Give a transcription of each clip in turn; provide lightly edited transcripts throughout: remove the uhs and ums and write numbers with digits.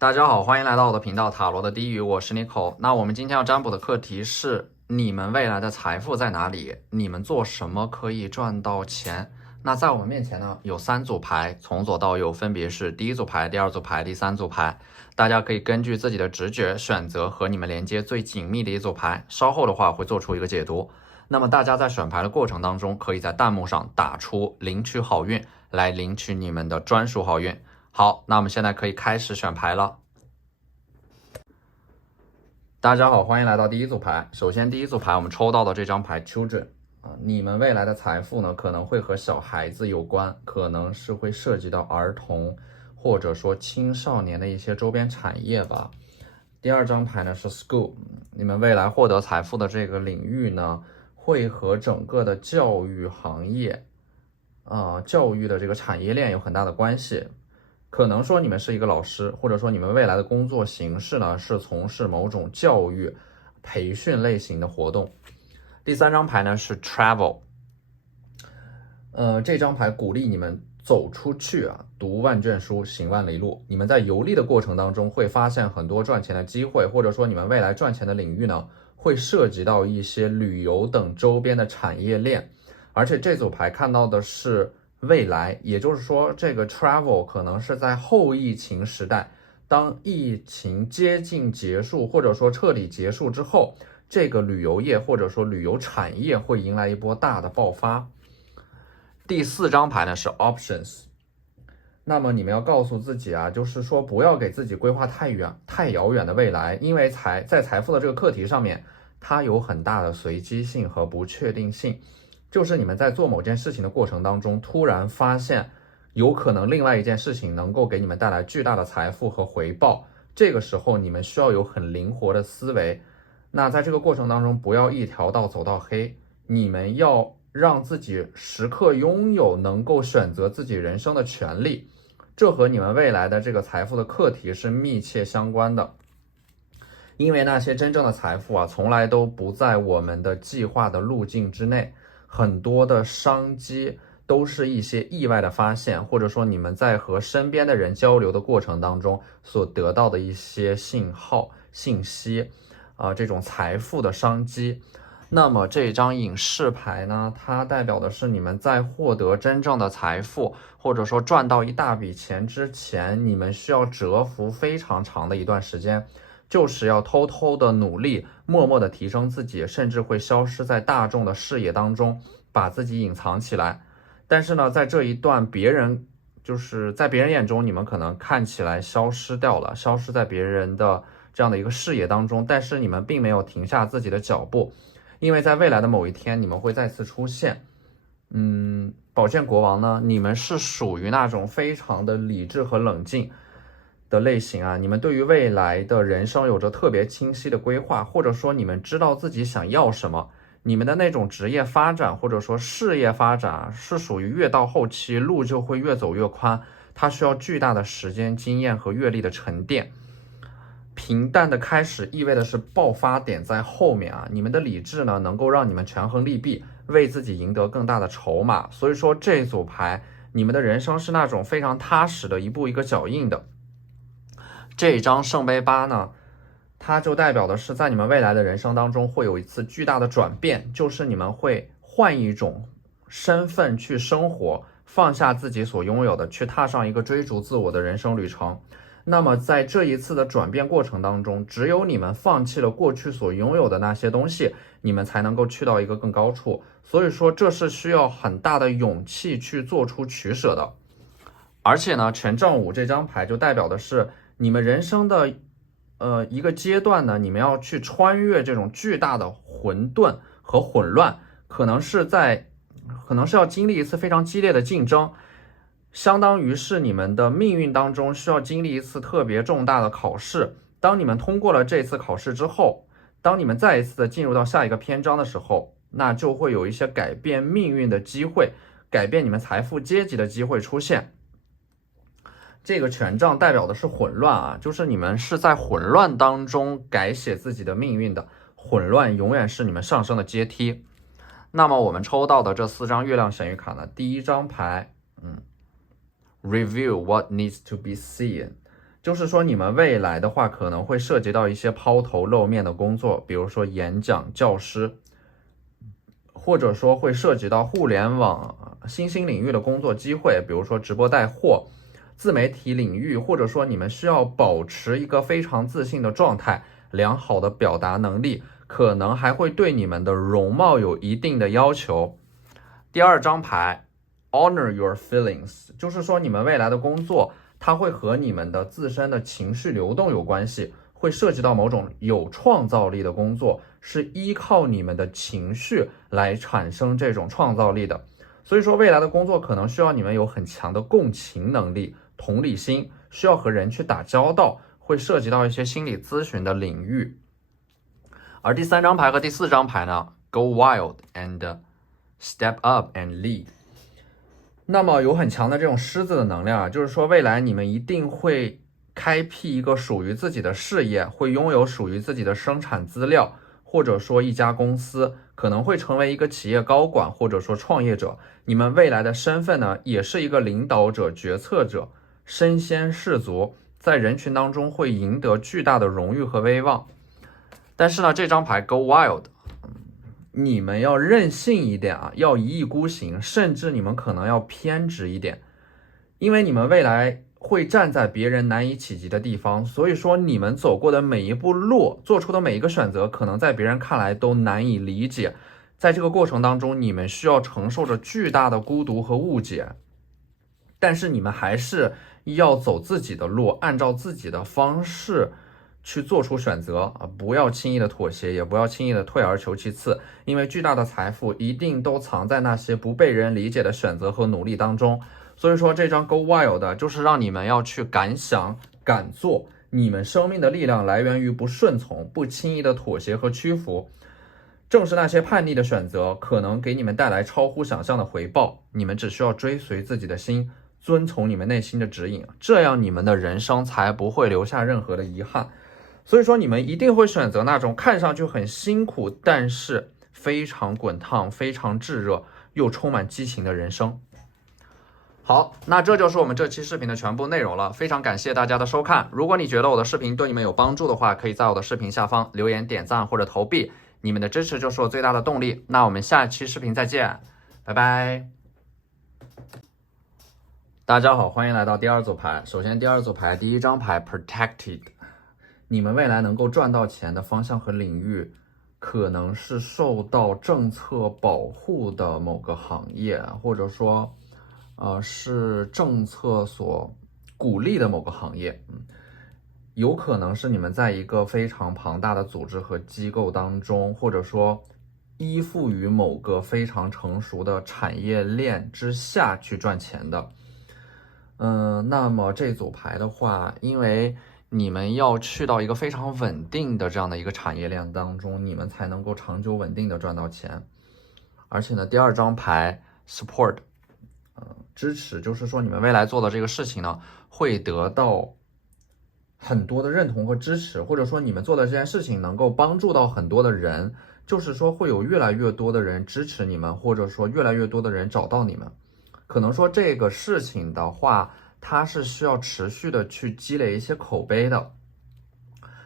大家好，欢迎来到我的频道塔罗的低语，我是 Nico。那我们今天要占卜的课题是：你们未来的财富在哪里？你们做什么可以赚到钱？那在我们面前呢，有3组牌，从左到右分别是第一组牌、第2组牌、第3组牌。大家可以根据自己的直觉选择和你们连接最紧密的一组牌。稍后的话会做出一个解读。那么大家在选牌的过程当中，可以在弹幕上打出领取好运，来领取你们的专属好运。好，那我们现在可以开始选牌了。大家好，欢迎来到第一组牌。首先，第一组牌我们抽到的这张牌 Children 你们未来的财富呢，可能会和小孩子有关，可能是会涉及到儿童或者说青少年的一些周边产业吧。第二张牌呢是 School， 你们未来获得财富的这个领域呢，会和整个的教育行业教育的这个产业链有很大的关系。可能说你们是一个老师，或者说你们未来的工作形式呢是从事某种教育培训类型的活动。第3张牌呢是 Travel， 这张牌鼓励你们走出去读万卷书，行万里路。你们在游历的过程当中会发现很多赚钱的机会，或者说你们未来赚钱的领域呢会涉及到一些旅游等周边的产业链。而且这组牌看到的是未来，也就是说这个 travel 可能是在后疫情时代，当疫情接近结束或者说彻底结束之后，这个旅游业或者说旅游产业会迎来一波大的爆发。第4张牌呢是 options， 那么你们要告诉自己就是说不要给自己规划太遥远的未来，因为在财富的这个课题上面，它有很大的随机性和不确定性。就是你们在做某件事情的过程当中，突然发现有可能另外一件事情能够给你们带来巨大的财富和回报，这个时候你们需要有很灵活的思维。那在这个过程当中，不要一条道走到黑，你们要让自己时刻拥有能够选择自己人生的权利，这和你们未来的这个财富的课题是密切相关的。因为那些真正的财富从来都不在我们的计划的路径之内，很多的商机都是一些意外的发现，或者说你们在和身边的人交流的过程当中所得到的一些信号、信息这种财富的商机。那么这张隐士牌呢，它代表的是你们在获得真正的财富，或者说赚到一大笔钱之前，你们需要蛰伏非常长的一段时间，就是要偷偷的努力，默默的提升自己，甚至会消失在大众的视野当中，把自己隐藏起来。但是呢，在这一段就是在别人眼中，你们可能看起来消失掉了，消失在别人的这样的一个视野当中，但是你们并没有停下自己的脚步，因为在未来的某一天，你们会再次出现。宝剑国王呢，你们是属于那种非常的理智和冷静的类型你们对于未来的人生有着特别清晰的规划，或者说你们知道自己想要什么。你们的那种职业发展或者说事业发展是属于越到后期路就会越走越宽，它需要巨大的时间、经验和阅历的沉淀。平淡的开始意味的是爆发点在后面你们的理智呢能够让你们权衡利弊，为自己赢得更大的筹码。所以说这组牌，你们的人生是那种非常踏实的，一步一个脚印的。这张圣杯8呢，它就代表的是在你们未来的人生当中会有一次巨大的转变，就是你们会换一种身份去生活，放下自己所拥有的，去踏上一个追逐自我的人生旅程。那么在这一次的转变过程当中，只有你们放弃了过去所拥有的那些东西，你们才能够去到一个更高处。所以说这是需要很大的勇气去做出取舍的。而且呢，权杖5这张牌就代表的是你们人生的一个阶段呢，你们要去穿越这种巨大的混沌和混乱，可能是要经历一次非常激烈的竞争，相当于是你们的命运当中需要经历一次特别重大的考试。当你们通过了这次考试之后，当你们再一次的进入到下一个篇章的时候，那就会有一些改变命运的机会，改变你们财富阶级的机会出现。这个权杖代表的是混乱就是你们是在混乱当中改写自己的命运的，混乱永远是你们上升的阶梯。那么我们抽到的这4张月亮神谕卡呢，第一张牌Review what needs to be seen，就是说你们未来的话可能会涉及到一些抛头露面的工作，比如说演讲教师，或者说会涉及到互联网新兴领域的工作机会，比如说直播带货、自媒体领域，或者说你们需要保持一个非常自信的状态，良好的表达能力，可能还会对你们的容貌有一定的要求。第二张牌 Honor your feelings， 就是说你们未来的工作它会和你们的自身的情绪流动有关系，会涉及到某种有创造力的工作，是依靠你们的情绪来产生这种创造力的。所以说未来的工作可能需要你们有很强的共情能力、同理心，需要和人去打交道，会涉及到一些心理咨询的领域。而第三张牌和第四张牌呢 Go wild and step up and lead， 那么有很强的这种狮子的能量，就是说未来你们一定会开辟一个属于自己的事业，会拥有属于自己的生产资料，或者说一家公司，可能会成为一个企业高管，或者说创业者。你们未来的身份呢，也是一个领导者、决策者，身先士卒，在人群当中会赢得巨大的荣誉和威望。但是呢，这张牌 Go wild， 你们要任性一点啊，要一意孤行，甚至你们可能要偏执一点，因为你们未来会站在别人难以企及的地方，所以说你们走过的每一步路，做出的每一个选择，可能在别人看来都难以理解。在这个过程当中，你们需要承受着巨大的孤独和误解，但是你们还是要走自己的路，按照自己的方式去做出选择啊，不要轻易的妥协，也不要轻易的退而求其次，因为巨大的财富一定都藏在那些不被人理解的选择和努力当中。所以说这张 Go Wild 就是让你们要去敢想敢做，你们生命的力量来源于不顺从，不轻易的妥协和屈服。正是那些叛逆的选择可能给你们带来超乎想象的回报，你们只需要追随自己的心，遵从你们内心的指引，这样你们的人生才不会留下任何的遗憾。所以说你们一定会选择那种看上去很辛苦，但是非常滚烫、非常炙热又充满激情的人生。好，那这就是我们这期视频的全部内容了，非常感谢大家的收看。如果你觉得我的视频对你们有帮助的话，可以在我的视频下方留言、点赞或者投币，你们的支持就是我最大的动力。那我们下期视频再见，拜拜。大家好，欢迎来到第二组牌。首先第二组牌第一张牌 Protected， 你们未来能够赚到钱的方向和领域可能是受到政策保护的某个行业，或者说是政策所鼓励的某个行业，有可能是你们在一个非常庞大的组织和机构当中，或者说依附于某个非常成熟的产业链之下去赚钱的。那么这组牌的话，因为你们要去到一个非常稳定的这样的一个产业链当中，你们才能够长久稳定的赚到钱。而且呢，第二张牌 Support，支持，就是说你们未来做的这个事情呢，会得到很多的认同和支持，或者说你们做的这件事情能够帮助到很多的人，就是说会有越来越多的人支持你们，或者说越来越多的人找到你们。可能说这个事情的话，它是需要持续的去积累一些口碑的，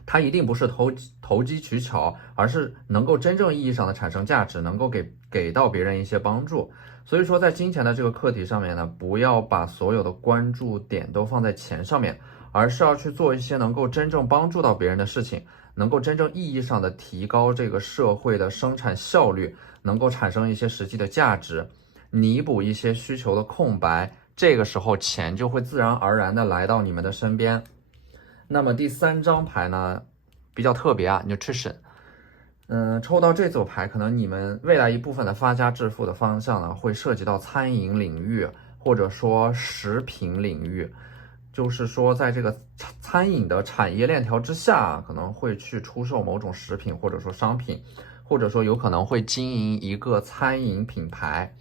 它一定不是投机取巧，而是能够真正意义上的产生价值，能够给到别人一些帮助。所以说在金钱的这个课题上面呢，不要把所有的关注点都放在钱上面，而是要去做一些能够真正帮助到别人的事情，能够真正意义上的提高这个社会的生产效率，能够产生一些实际的价值，弥补一些需求的空白，这个时候钱就会自然而然的来到你们的身边。那么第三张牌呢比较特别啊 Nutrition，抽到这组牌，可能你们未来一部分的发家致富的方向呢，会涉及到餐饮领域，或者说食品领域，就是说在这个餐饮的产业链条之下，可能会去出售某种食品或者说商品，或者说有可能会经营一个餐饮品牌。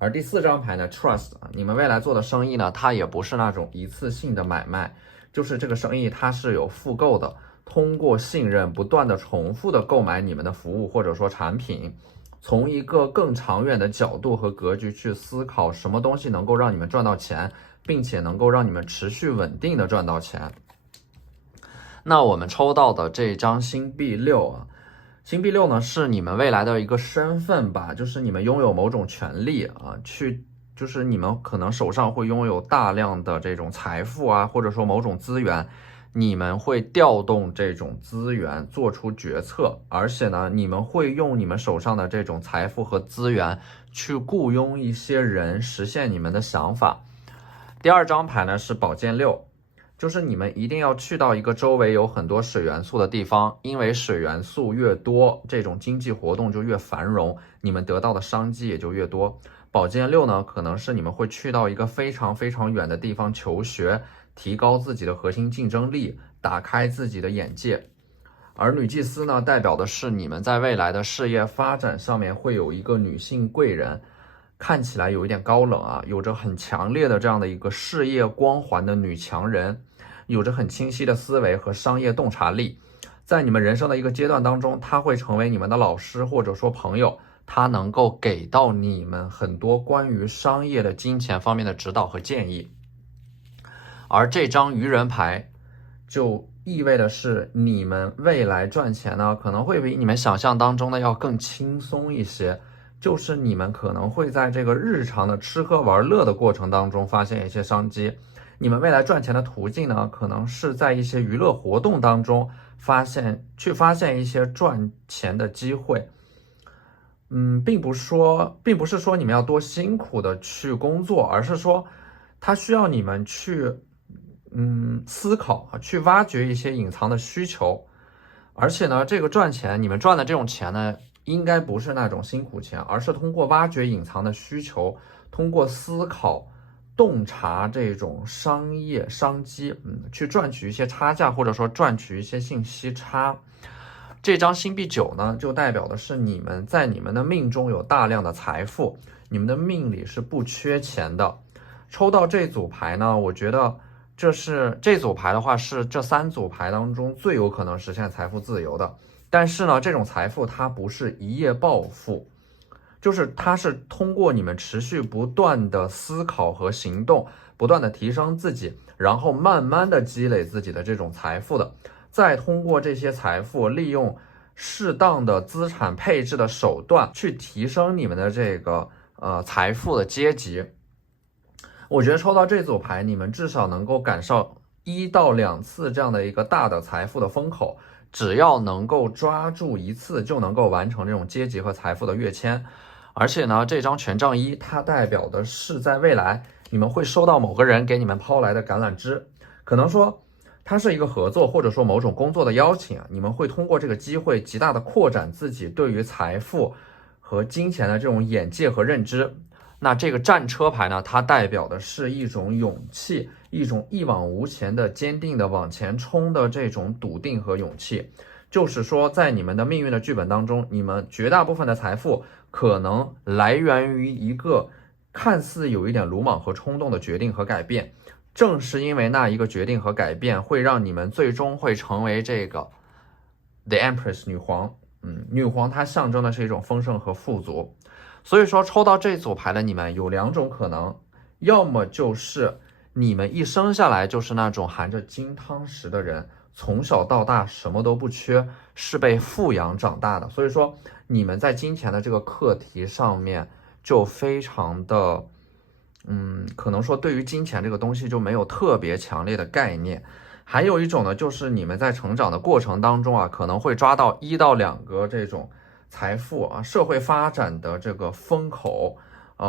而第四张牌呢 Trust， 你们未来做的生意呢，它也不是那种一次性的买卖，就是这个生意它是有复购的，通过信任不断的重复的购买你们的服务或者说产品，从一个更长远的角度和格局去思考什么东西能够让你们赚到钱，并且能够让你们持续稳定的赚到钱。那我们抽到的这张星币6啊，星币6呢是你们未来的一个身份吧，就是你们拥有某种权利啊，就是你们可能手上会拥有大量的这种财富啊，或者说某种资源，你们会调动这种资源做出决策，而且呢，你们会用你们手上的这种财富和资源去雇佣一些人实现你们的想法。第二张牌呢是宝剑6，就是你们一定要去到一个周围有很多水元素的地方，因为水元素越多，这种经济活动就越繁荣，你们得到的商机也就越多。宝剑6呢，可能是你们会去到一个非常非常远的地方求学，提高自己的核心竞争力，打开自己的眼界。而女祭司呢，代表的是你们在未来的事业发展上面会有一个女性贵人，看起来有一点高冷啊，有着很强烈的这样的一个事业光环的女强人，有着很清晰的思维和商业洞察力。在你们人生的一个阶段当中，她会成为你们的老师或者说朋友，他能够给到你们很多关于商业的金钱方面的指导和建议。而这张愚人牌就意味的是你们未来赚钱呢，可能会比你们想象当中的要更轻松一些，就是你们可能会在这个日常的吃喝玩乐的过程当中发现一些商机。你们未来赚钱的途径呢，可能是在一些娱乐活动当中发现一些赚钱的机会。并不是说你们要多辛苦的去工作，而是说它需要你们去思考啊，去挖掘一些隐藏的需求。而且呢，这个赚钱，你们赚的这种钱呢，应该不是那种辛苦钱，而是通过挖掘隐藏的需求，通过思考洞察这种商业商机，去赚取一些差价，或者说赚取一些信息差。这张星币9呢，就代表的是你们在你们的命中有大量的财富，你们的命里是不缺钱的。抽到这组牌呢，我觉得这组牌的话是这3组牌当中最有可能实现财富自由的。但是呢，这种财富它不是一夜暴富，就是它是通过你们持续不断的思考和行动，不断的提升自己，然后慢慢的积累自己的这种财富的。再通过这些财富，利用适当的资产配置的手段去提升你们的这个财富的阶级。我觉得抽到这组牌，你们至少能够感受1到2次这样的一个大的财富的风口，只要能够抓住1次，就能够完成这种阶级和财富的跃迁。而且呢，这张权杖1，它代表的是在未来你们会收到某个人给你们抛来的橄榄枝，可能说它是一个合作，或者说某种工作的邀请啊，你们会通过这个机会极大的扩展自己对于财富和金钱的这种眼界和认知。那这个战车牌呢，它代表的是一种勇气，一种一往无前的坚定的往前冲的这种笃定和勇气。就是说，在你们的命运的剧本当中，你们绝大部分的财富可能来源于一个看似有一点鲁莽和冲动的决定和改变。正是因为那一个决定和改变，会让你们最终会成为这个 The Empress 女皇。女皇它象征的是一种丰盛和富足。所以说抽到这组牌的你们有2种可能，要么就是你们一生下来就是那种含着金汤匙的人，从小到大什么都不缺，是被富养长大的。所以说你们在金钱的这个课题上面就非常的可能说对于金钱这个东西就没有特别强烈的概念。还有一种呢，就是你们在成长的过程当中啊，可能会抓到1到2个这种财富啊，社会发展的这个风口，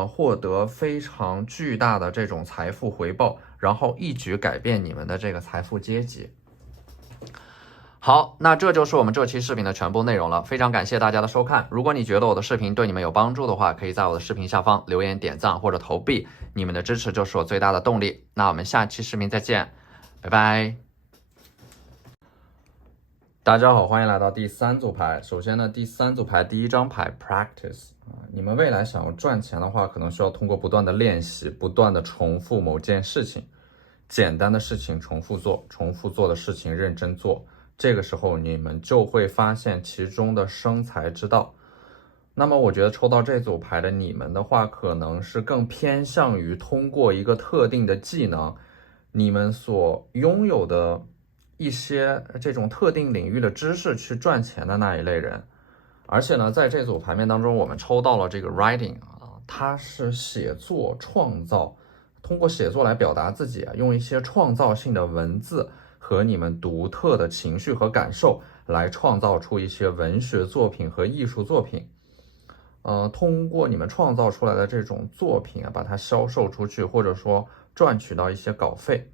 获得非常巨大的这种财富回报，然后一举改变你们的这个财富阶级。好，那这就是我们这期视频的全部内容了，非常感谢大家的收看。如果你觉得我的视频对你们有帮助的话，可以在我的视频下方留言、点赞或者投币，你们的支持就是我最大的动力。那我们下期视频再见，拜拜。大家好，欢迎来到第3组牌。首先呢，第3组牌第1张牌 Practice 你们未来想要赚钱的话，可能需要通过不断的练习，不断的重复某件事情，简单的事情重复做，重复做的事情认真做。这个时候你们就会发现其中的生财之道。那么我觉得抽到这组牌的你们的话，可能是更偏向于通过一个特定的技能，你们所拥有的一些这种特定领域的知识去赚钱的那一类人。而且呢，在这组牌面当中，我们抽到了这个 writing 啊，它是写作创造，通过写作来表达自己啊，用一些创造性的文字和你们独特的情绪和感受来创造出一些文学作品和艺术作品。通过你们创造出来的这种作品啊，把它销售出去，或者说赚取到一些稿费。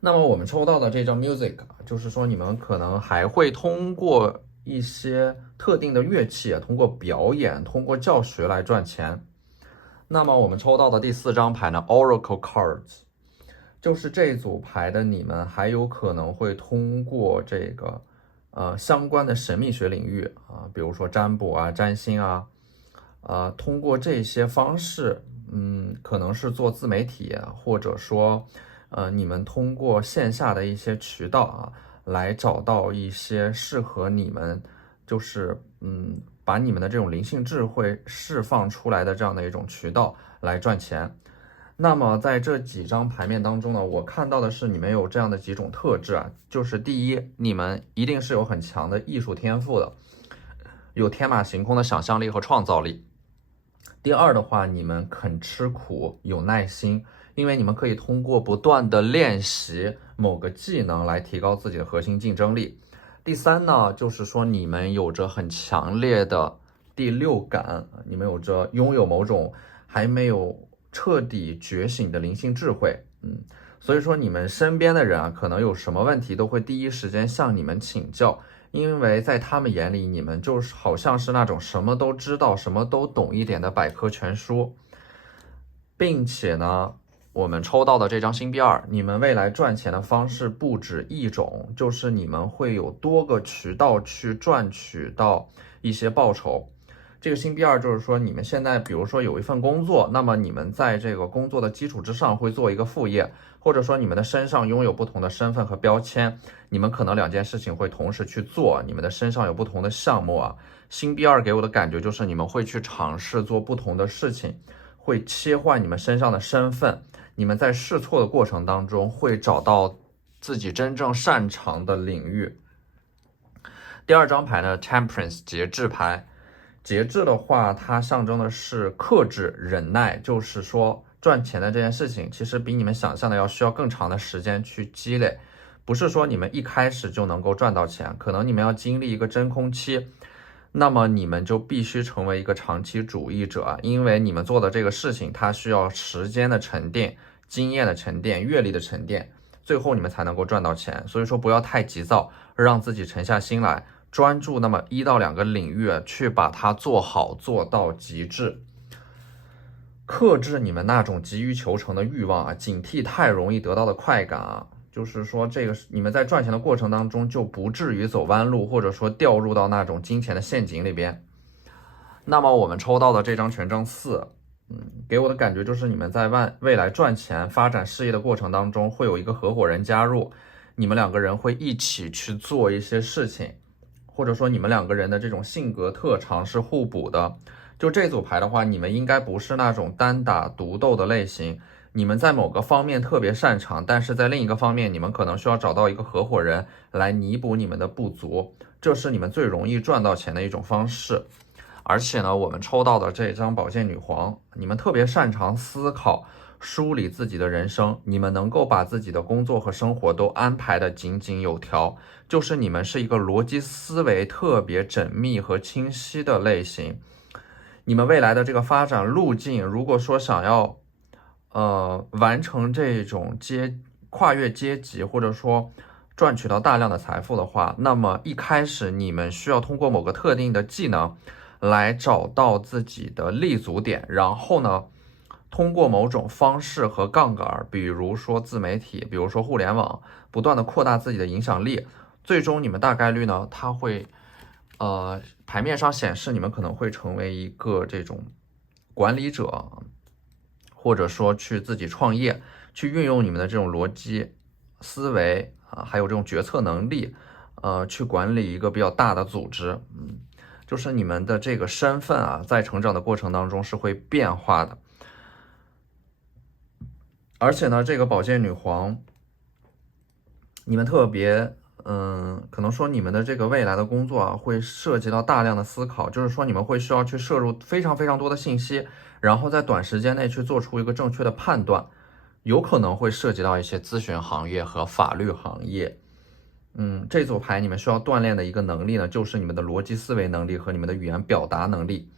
那么我们抽到的这张 music 就是说你们可能还会通过一些特定的乐器，通过表演，通过教学来赚钱。那么我们抽到的第4张牌呢 Oracle Cards， 就是这组牌的你们还有可能会通过这个相关的神秘学领域啊，比如说占卜啊、占星啊，通过这些方式，可能是做自媒体，或者说你们通过线下的一些渠道啊，来找到一些适合你们，就是把你们的这种灵性智慧释放出来的这样的一种渠道来赚钱。那么在这几张牌面当中呢，我看到的是你们有这样的几种特质啊，就是第一，你们一定是有很强的艺术天赋的，有天马行空的想象力和创造力。第二的话，你们肯吃苦，有耐心，因为你们可以通过不断的练习某个技能来提高自己的核心竞争力。第三呢，就是说你们有着很强烈的第六感，你们拥有某种还没有彻底觉醒的灵性智慧，所以说你们身边的人啊，可能有什么问题都会第一时间向你们请教，因为在他们眼里，你们就是好像是那种什么都知道、什么都懂一点的百科全书，并且呢，我们抽到的这张星币2，你们未来赚钱的方式不止一种，就是你们会有多个渠道去赚取到一些报酬。这个星币2就是说，你们现在比如说有一份工作，那么你们在这个工作的基础之上会做一个副业，或者说你们的身上拥有不同的身份和标签，你们可能2件事情会同时去做，你们的身上有不同的项目啊。星币2给我的感觉就是你们会去尝试做不同的事情，会切换你们身上的身份，你们在试错的过程当中会找到自己真正擅长的领域。第2张牌呢 Temperance 节制牌，节制的话它象征的是克制、忍耐，就是说赚钱的这件事情其实比你们想象的要需要更长的时间去积累，不是说你们一开始就能够赚到钱，可能你们要经历一个真空期，那么你们就必须成为一个长期主义者，因为你们做的这个事情它需要时间的沉淀、经验的沉淀、阅历的沉淀，最后你们才能够赚到钱。所以说不要太急躁，让自己沉下心来，专注那么1到2个领域去把它做好，做到极致，克制你们那种急于求成的欲望啊，警惕太容易得到的快感啊，就是说这个你们在赚钱的过程当中就不至于走弯路，或者说掉入到那种金钱的陷阱里边。那么我们抽到的这张权杖4，给我的感觉就是你们在未来赚钱发展事业的过程当中会有一个合伙人加入，你们2个人会一起去做一些事情，或者说你们2个人的这种性格特长是互补的。就这组牌的话，你们应该不是那种单打独斗的类型，你们在某个方面特别擅长，但是在另一个方面你们可能需要找到一个合伙人来弥补你们的不足，这是你们最容易赚到钱的一种方式。而且呢，我们抽到的这张宝剑女皇，你们特别擅长思考、梳理自己的人生，你们能够把自己的工作和生活都安排得井井有条，就是你们是一个逻辑思维特别缜密和清晰的类型。你们未来的这个发展路径，如果说想要完成这种跨越阶级，或者说赚取到大量的财富的话，那么一开始你们需要通过某个特定的技能来找到自己的立足点，然后呢，通过某种方式和杠杆，比如说自媒体，比如说互联网，不断的扩大自己的影响力，最终你们大概率呢，它会牌面上显示你们可能会成为一个这种管理者，或者说去自己创业，去运用你们的这种逻辑思维啊，还有这种决策能力，去管理一个比较大的组织。就是你们的这个身份啊，在成长的过程当中是会变化的。而且呢，这个宝剑女皇，你们特别，可能说你们的这个未来的工作啊，会涉及到大量的思考，就是说你们会需要去摄入非常非常多的信息，然后在短时间内去做出一个正确的判断，有可能会涉及到一些咨询行业和法律行业。这组牌你们需要锻炼的一个能力呢，就是你们的逻辑思维能力和你们的语言表达能力。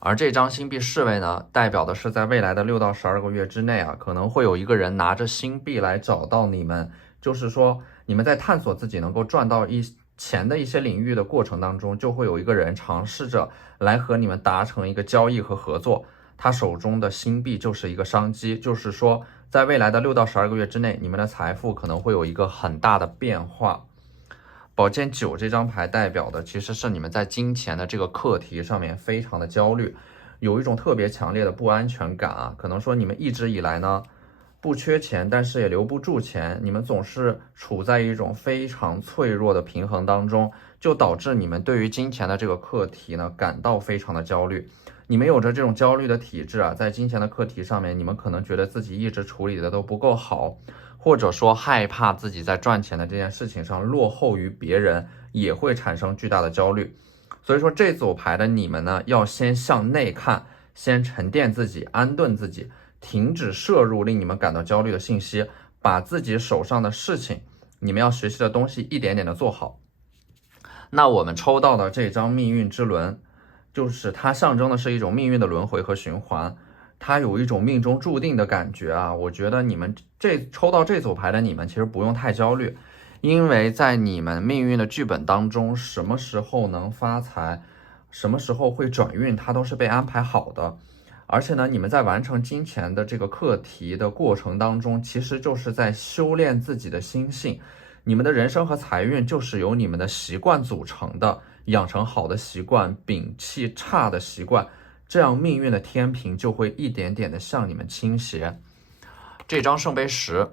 而这张星币侍卫呢，代表的是在未来的6到12个月之内啊，可能会有一个人拿着星币来找到你们，就是说你们在探索自己能够赚到钱的一些领域的过程当中，就会有一个人尝试着来和你们达成一个交易和合作。他手中的星币就是一个商机，就是说在未来的6到12个月之内，你们的财富可能会有一个很大的变化。宝剑9这张牌代表的其实是你们在金钱的这个课题上面非常的焦虑，有一种特别强烈的不安全感啊。可能说你们一直以来呢不缺钱，但是也留不住钱，你们总是处在一种非常脆弱的平衡当中，就导致你们对于金钱的这个课题呢感到非常的焦虑。你们有着这种焦虑的体质啊，在金钱的课题上面，你们可能觉得自己一直处理的都不够好，或者说害怕自己在赚钱的这件事情上落后于别人，也会产生巨大的焦虑。所以说这组牌的你们呢，要先向内看，先沉淀自己，安顿自己，停止摄入令你们感到焦虑的信息，把自己手上的事情，你们要学习的东西一点点的做好。那我们抽到的这张命运之轮，就是它象征的是一种命运的轮回和循环，它有一种命中注定的感觉啊。我觉得你们抽到这组牌的你们其实不用太焦虑，因为在你们命运的剧本当中，什么时候能发财，什么时候会转运，它都是被安排好的。而且呢，你们在完成金钱的这个课题的过程当中，其实就是在修炼自己的心性。你们的人生和财运就是由你们的习惯组成的，养成好的习惯，摒弃差的习惯，这样命运的天平就会一点点的向你们倾斜。这张圣杯十，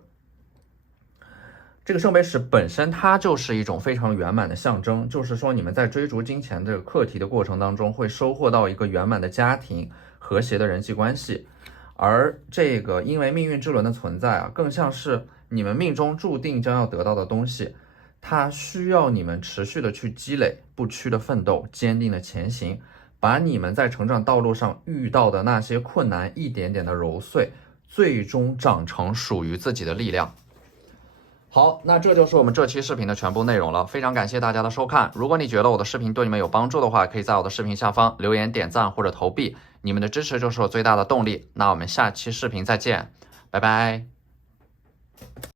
这个圣杯十本身它就是一种非常圆满的象征，就是说你们在追逐金钱这个课题的过程当中，会收获到一个圆满的家庭，和谐的人际关系。而这个因为命运之轮的存在啊，更像是你们命中注定将要得到的东西，它需要你们持续的去积累，不屈的奋斗，坚定的前行，把你们在成长道路上遇到的那些困难一点点的揉碎，最终长成属于自己的力量。好，那这就是我们这期视频的全部内容了，非常感谢大家的收看。如果你觉得我的视频对你们有帮助的话，可以在我的视频下方留言、点赞或者投币，你们的支持就是我最大的动力。那我们下期视频再见，拜拜。